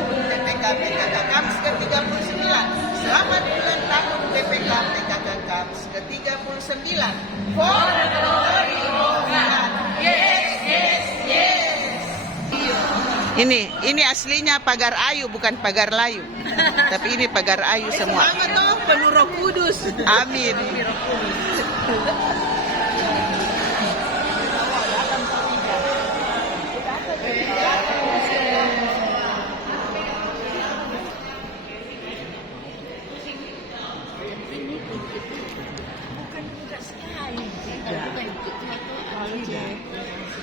tahun PPK PKK KAMS ke-39. Selamat ulang tahun PPK PKK KAMS ke-39. For the glory of God. Yes, yes, yes. Ini aslinya pagar ayu, bukan pagar layu. Tapi ini pagar ayu semua. Selamat tuh penuh Roh Kudus. Amin.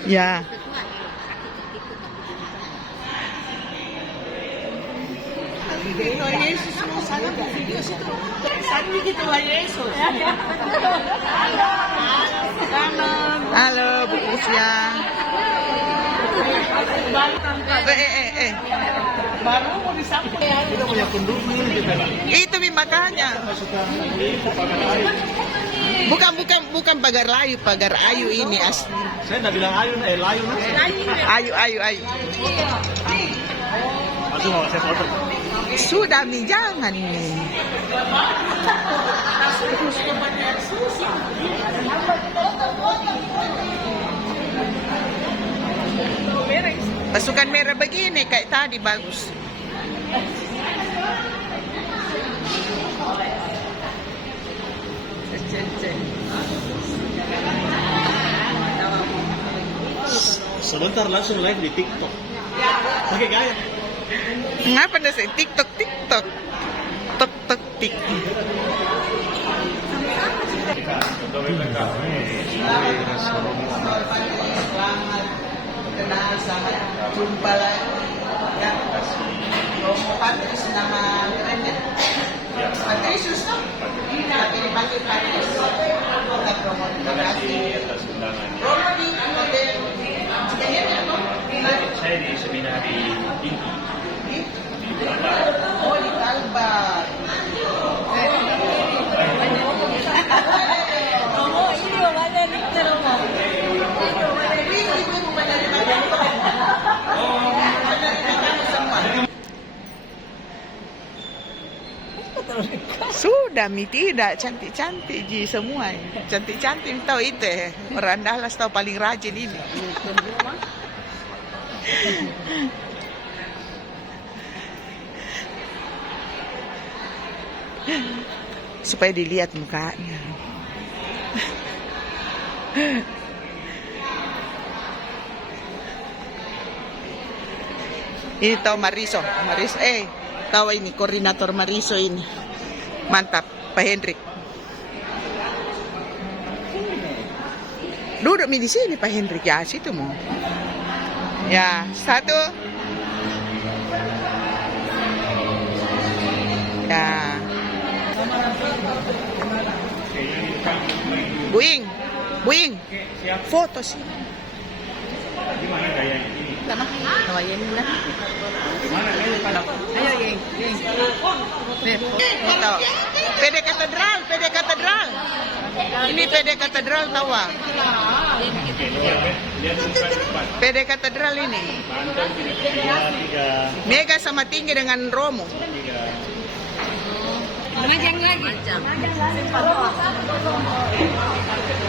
Ya. Tuhan Yesus mau sana ke video situ. Sandi gitu Tuhan Yesus. Halo, Bu Pusya. Baru mau disampaikan. Kita punya pendukung kita. Itu makanya. Bukan pagar layu, pagar ayu ini asli. Saya udah bilang ayu, layu. Ayu. Langsung mau saya foto. Sudah Mi, jangan Mi. Pasukan merah begini kayak tadi bagus. Sebentar langsung live di TikTok. Pakai gaya. Ngapa dah saya TikTok? Tok tik. Kenal, selamat jumpa lagi. Ya, Romo Patris nama kerennya. Patricius tuh. Tapi dipanggil Patris. Romo, terima kasih. Romo di hotel. Saya di seminari tinggi. Oh, di Kalbar. Romo, ini mana nih Romo? Sudah Mi, tidak cantik-cantik Ji semua. Cantik-cantik tahu itu. Orang Dallas tahu paling rajin ini. Supaya dilihat mukanya. Ini tahu Mariso, tahu ini koordinator Mariso ini. Mantap, Pak Hendrik. Duduk Mi di sini Pak Hendrik, ya situ mau. Ya, satu. Ya. Buing, foto sih. Gimana gaya ini? Sama, nawain lah. Ayo, Yeng. Foto. PD Katedral. Ini PD Katedral tahu ah? PD Katedral ini. Mega sama tinggi dengan Romo. Majang lagi.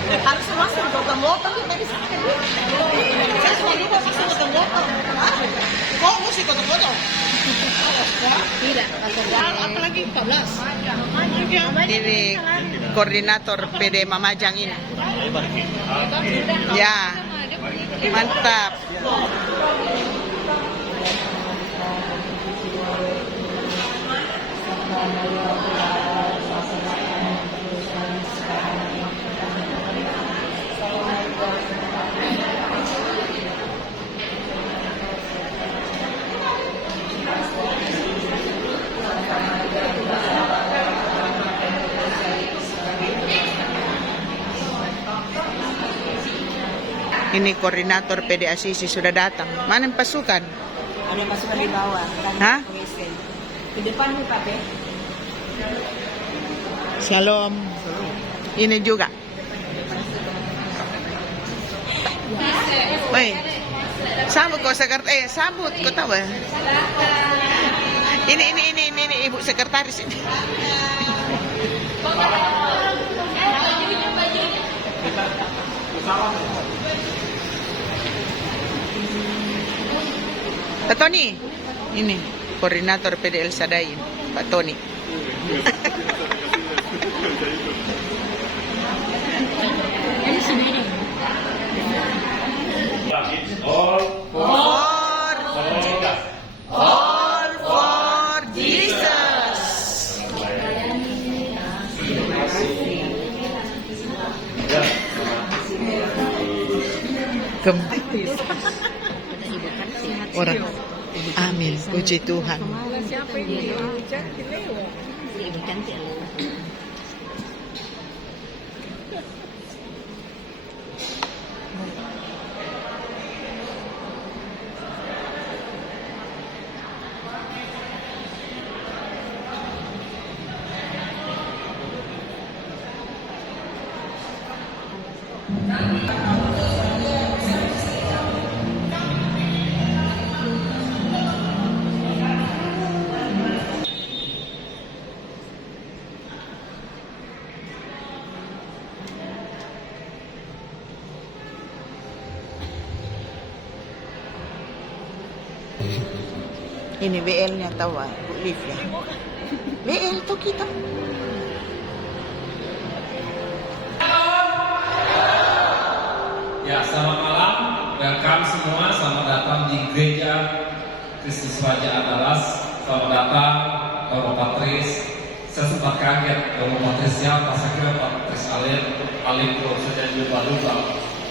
Harus masuk gotong-gotong kita bisa. Saya suami kok masih gotong-gotong. Kok mesti gotong-gotong? Tidak, apalagi 14. Ini koordinator PD Mamajang ini. Ya, mantap. Ini koordinator PD Asisi sudah datang. Mana yang pasukan? Ada yang pasukan di bawah. Hah? Di depan nih Pak. Shalom. Ini juga. Woi, sambut kau Jakarta. Sambut kau tahu ya? Ini Ibu Sekretaris ini. Pak Tony, ini koordinator PDL Sadain, Pak Tony. All for Jesus. Kembali. Orang. Amin. Puji Tuhan. Siapa ini? Cantik lewat. Ibu cantik. Ini BL-nya tahu Bu Liv ya. BL tuh kita. Ya, selamat malam. Welcome semua. Selamat datang di Gereja Kristus Raja Andalas. Selamat datang, Bapak Patris. Saya sempat kaget, Bapak Patris siapa? Saya kira Patris Alim saja lupa.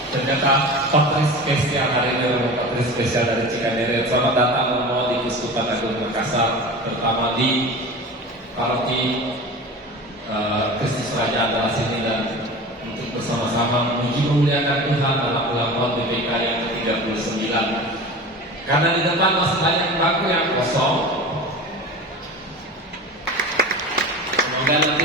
Ternyata Patris spesial hari ini, Bapak Patris spesial dari Cikaderet. Selamat datang semua di Keuskupan Agung Makassar, terutama di paroki Kristus Raja Andalas ini, dan untuk bersama-sama memuji memuliakan Tuhan dalam ulang tahun BPK yang ke-39. Karena di depan masih banyak bangku yang kosong, semoga nanti